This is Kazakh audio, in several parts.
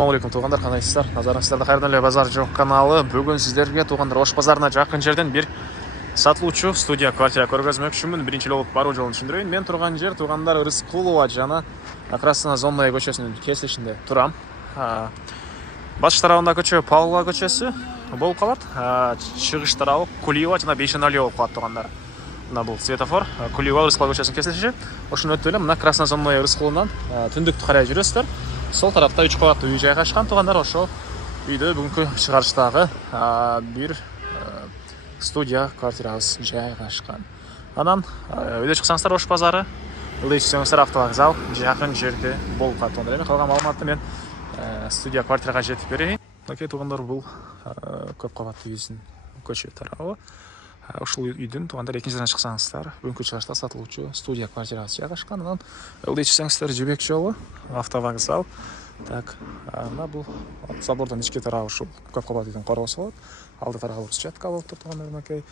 Ассалаумалейкум туғандар, қандайсыздар? Назарыңыздарда қайырлы базар жоқ каналы. Бүгін сіздерге туғандар Ош базарына жақын жерден бір сатылушы студия квартира көргізмекшімін. Бірінші болып бару жолын түсіндірейін. Мен тұрған жер туғандар Рысқұлова жана Красная-Зонная көшесінің кесілішінде тұрам. Батыш тарауында көше Павлова көшесі болып қалады. Шығыш тарауы Кулиева жана Бейшеналиева болып қалады туғандар. Мына бұл светофор Кулиева Рысқұлова көшесінің кесіліші. Ошын өтіп мына Красная-Зонная Рысқұлынан түндікті қарай жүресіздер. Сол тарапта 3 қабатты үй жайғашқан туғандар. Ошо үйді бүгінгі шығарыштағы бір студия квартирабыз жайғашқан. Анан үйде шықсаңыздар Ош базары, ылдый түссеңіздер автовокзал жақын жерде болып қалады. Қалған маалыматты мен студия квартираға жетіп берейін. Мынакей туғандар бұл көп қабатты үйдің көше тарауы. Ушул үйдүн туғандар экинчиден шықсаңыздар, бүгүнкү чыгышта сатылуучу студия квартирасы жайгашкан. Анан ылдый түссеңиздер Жибек жолу, автовокзал. Так, мына бул забордон ички тарабы ушул көп кабаттуу үйдүн коргосу болот. Алды тарабы брусчатка болуп тур туғандар мынакей.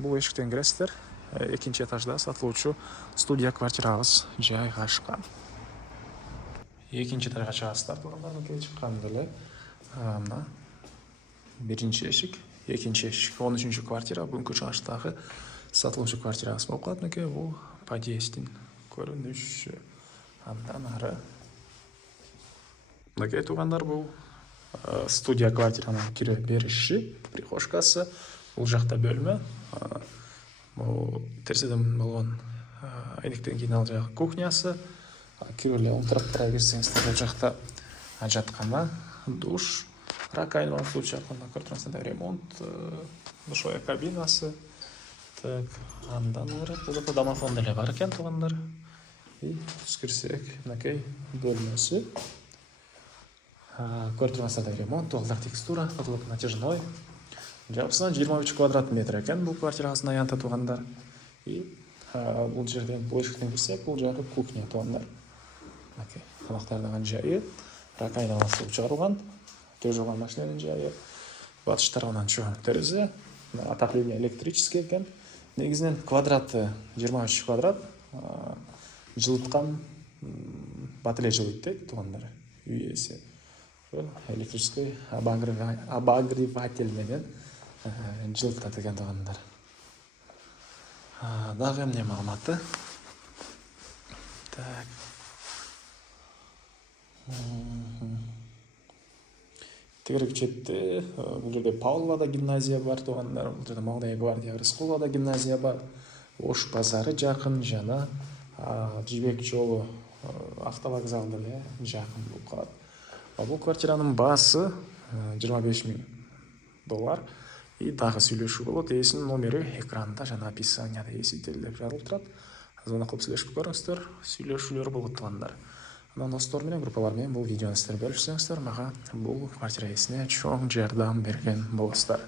Бул эшиктен киресиздер. Экинчи этажда сатылуучу студия квартирабыз жайгашкан. Экинчи этажга чыгасыздар туғандар мынакей чыкканда эле мына биринчи эшик. Екінші 13-ші квартира, бүгінгі чыгыштагы сатылуучу квартирасы болуп калат. Мынакей бул подъездин көрүнүшү. Андан ары мынакей туғандар бул студия квартиранын кире бериши, прихожкасы. Бул жакта бөлмө. Бул терезеден болгон айнектен кийин ал жагы кухнясы. Кирип эле оң тараптара кирсеңиздер, бул жакта жатканда душ. Раковина в случае квартирасында ремонт, душевая кабинасы. Так, андан ары бұл домофон деле бар экен туғандар. И түскүрсек, мынакей бөлмөсү. Квартирасында ремонт, толдар текстура, потолок натяжной. Жапсынан 23 квадрат метр экен бұл квартирасына аянта туғандар. И бұл жерден бұл эшиктен кирсек, бұл жагы кухня туғандар. Мынакей тамактардаган жайы, раковинадан суу чыгарылган. Тяжелая машина жайы. Батыш тарабынан терезе. Отопление электрический экен. Негизинен квадраты 23 квадрат. Жылыткан бат эле жылыйт дейт туғандар. Үй ээси. Электрический обогреватель менен жылытат экен туғандар. Дагы эмне маалыматы? Так. Тегерек четте, бул жерде Павловада гимназия бар туғандар, бул жерде Молодая гвардия Рысқұловада гимназия бар. Ош базары жақын жана Жибек жолу автовокзал деле жақын болуп калат. Бул квартиранын баасы $25,000. И дагы сүйлөшүү болот. Ээсинин номери экранда жана описанияда эсителеп жазылып турат. Звонок кылып сүйлөшүп көрүңүздөр, сүйлөшүүлөр болот туғандар. Достор менен, группалар менен бул видеону сиздер бөлүшсөңүздөр, мага бул квартира ээсине чоң жардам берген болосуздар.